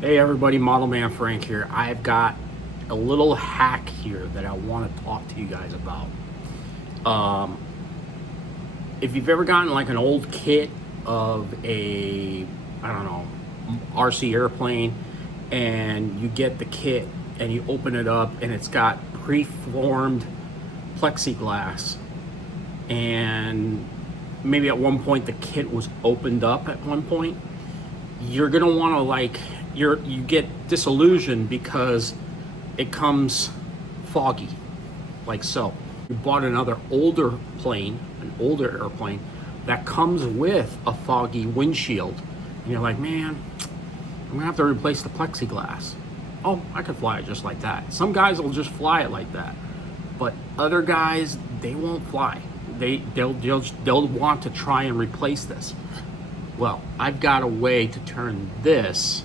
Hey everybody, Model Man Frank here. I've got a little hack here that I want to talk to you guys about. Um, if you've ever gotten like an old kit of a, I don't know, RC airplane, and you get the kit and you open it up and it's got preformed plexiglass, and maybe at one point the kit was opened up at one point, you're gonna want to you get disillusioned because it comes foggy, like so. You bought another older plane, an older airplane that comes with a foggy windshield, and you're like, man, I'm gonna have to replace the plexiglass. Oh, I could fly it just like that. Some guys will just fly it like that, but other guys, they won't fly. They'll want to try and replace this. Well, I've got a way to turn this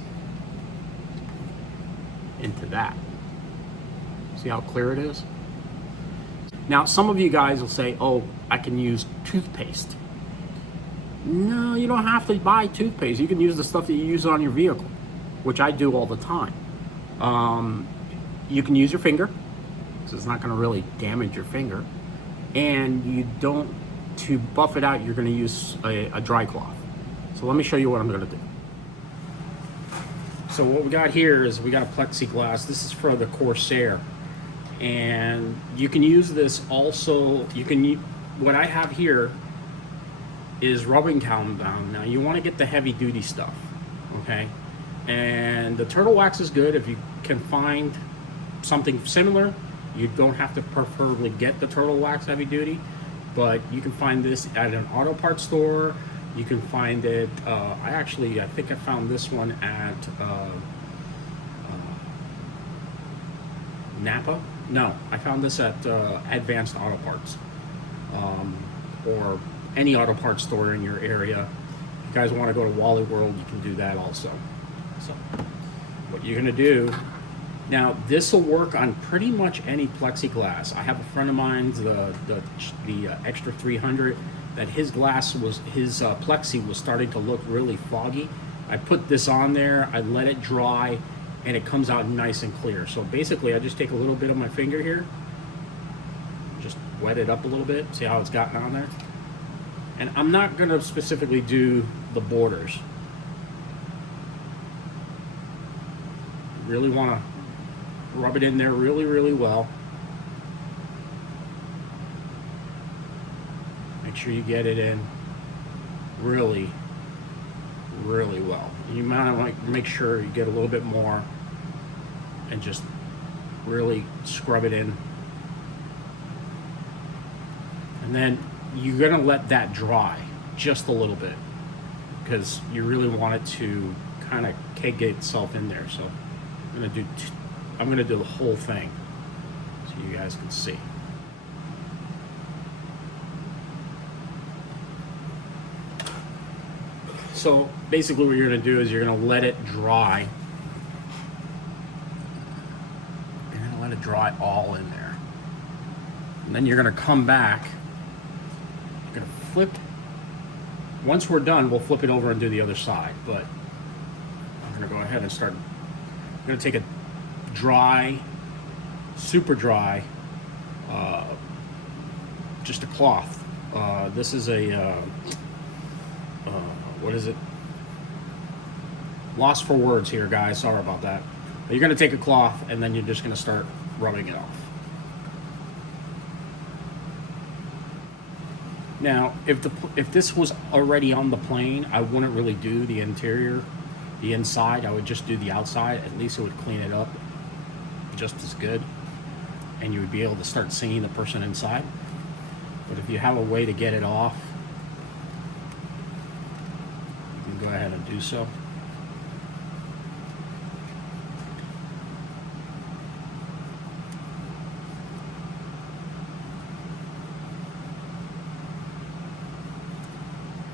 into that. See how clear it is? Now, some of you guys will say, oh, I can use toothpaste. No, you don't have to buy toothpaste. You can use the stuff that you use on your vehicle, which I do all the time. You can use your finger, so it's not going to really damage your finger. And you don't, to buff it out, you're going to use a dry cloth. So let me show you what I'm going to do. So what we got here is we got a plexiglass. This is for the Corsair, and you can use this also. What I have here is rubbing compound. Now you want to get the heavy duty stuff, okay? And the turtle wax is good if you can find something similar. You don't have to preferably get the turtle wax heavy duty, but you can find this at an auto parts store. You can find it, I think I found this one at Napa. No, I found this at Advanced Auto Parts, or any auto parts store in your area. If you guys want to go to Wally World, you can do that also. So what you're gonna do, now this will work on pretty much any plexiglass. I have a friend of mine, the Extra 300, that his plexi was starting to look really foggy. I put this on there, I let it dry, and it comes out nice and clear. So basically I just take a little bit of my finger here, just wet it up a little bit, see how it's gotten on there? And I'm not gonna specifically do the borders. Really wanna rub it in there really, really well. Make sure you get it in really, really well. You might want to make sure you get a little bit more and just really scrub it in. And then you're gonna let that dry just a little bit because you really want it to kind of keg itself in there. So I'm gonna do the whole thing so you guys can see. So basically what you're gonna do is you're gonna let it dry. You're gonna let it dry all in there. And then you're gonna come back, you're gonna flip. Once we're done, we'll flip it over and do the other side, but I'm gonna go ahead and start. I'm gonna take a dry, super dry, just a cloth. This is a, what is it? Lost for words here, guys. Sorry about that. But you're going to take a cloth and then you're just going to start rubbing it off. Now, if this was already on the plane, I wouldn't really do the interior, the inside. I would just do the outside. At least it would clean it up just as good, and you would be able to start seeing the person inside. But if you have a way to get it off, go ahead and do so.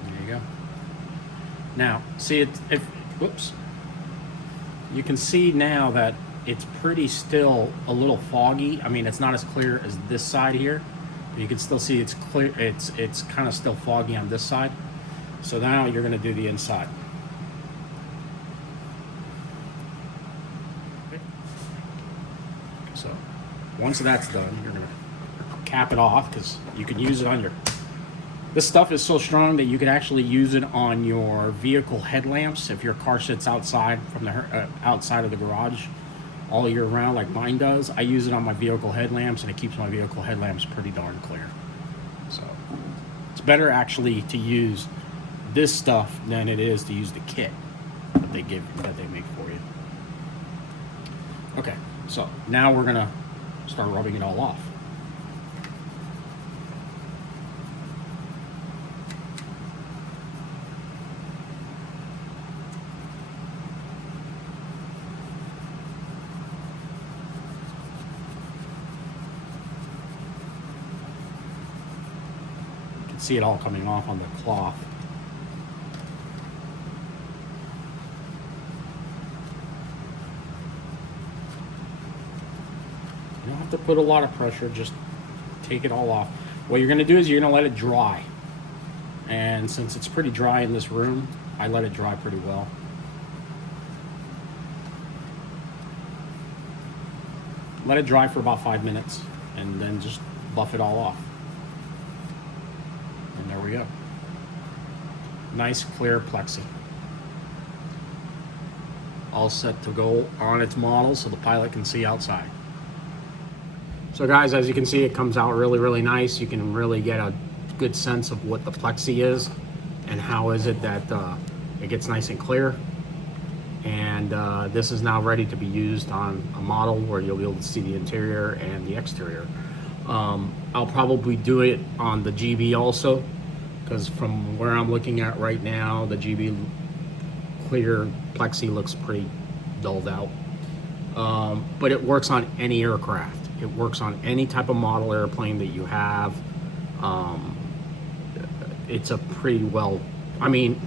There you go. Now, see it. Whoops. You can see now that it's pretty still a little foggy. I mean, it's not as clear as this side here. But you can still see it's clear. It's kind of still foggy on this side. So now you're going to do the inside. So once that's done, you're gonna cap it off, because you can use it on your, this stuff is so strong that you can actually use it on your vehicle headlamps if your car sits outside from the outside of the garage all year round like mine does. I use it on my vehicle headlamps, and it keeps my vehicle headlamps pretty darn clear. So it's better actually to use this stuff than it is to use the kit that they make for you. Okay, so now we're gonna start rubbing it all off. You can see it all coming off on the cloth. You don't have to put a lot of pressure, just take it all off. What you're gonna do is you're gonna let it dry. And since it's pretty dry in this room, I let it dry pretty well. Let it dry for about 5 minutes, and then just buff it all off. And there we go. Nice clear plexi. All set to go on its model so the pilot can see outside. So guys, as you can see, it comes out really, really nice. You can really get a good sense of what the plexi is and how is it that it gets nice and clear. And this is now ready to be used on a model where you'll be able to see the interior and the exterior. I'll probably do it on the GB also, because from where I'm looking at right now, the GB clear plexi looks pretty dulled out. But it works on any aircraft. It works on any type of model airplane that you have. It's a pretty well, I mean,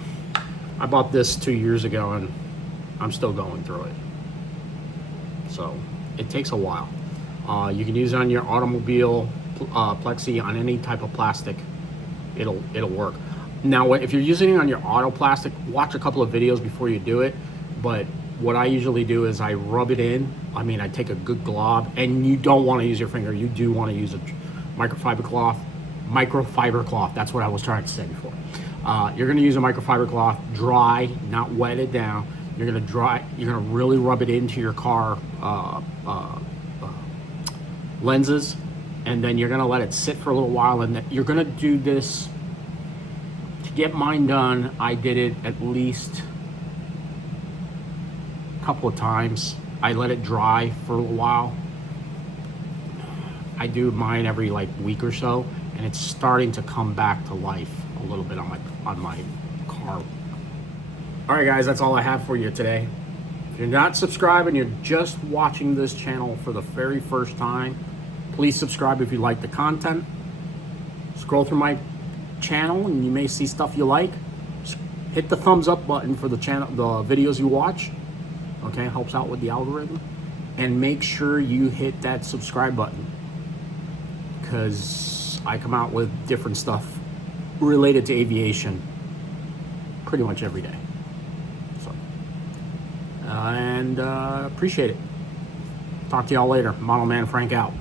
I bought this 2 years ago and I'm still going through it. So it takes a while. You can use it on your automobile plexi, on any type of plastic. It'll work. Now, if you're using it on your auto plastic, watch a couple of videos before you do it. But what I usually do is I rub it in. I mean, I take a good glob, and you don't want to use your finger. You do want to use a microfiber cloth. Microfiber cloth, that's what I was trying to say before. You're going to use a microfiber cloth, dry, not wet it down. You're going to really rub it into your car lenses, and then you're going to let it sit for a little while, and then you're going to do this. To get mine done, I did it at least a couple of times. I let it dry for a while. I do mine every like week or so, and it's starting to come back to life a little bit on my car. All right, guys, that's all I have for you today. If you're not subscribed and you're just watching this channel for the very first time, please subscribe if you like the content. Scroll through my channel and you may see stuff you like. Hit the thumbs up button for the channel, the videos you watch. Okay, helps out with the algorithm. And make sure you hit that subscribe button, because I come out with different stuff related to aviation pretty much every day. So, and appreciate it. Talk to y'all later. Model Man Frank out.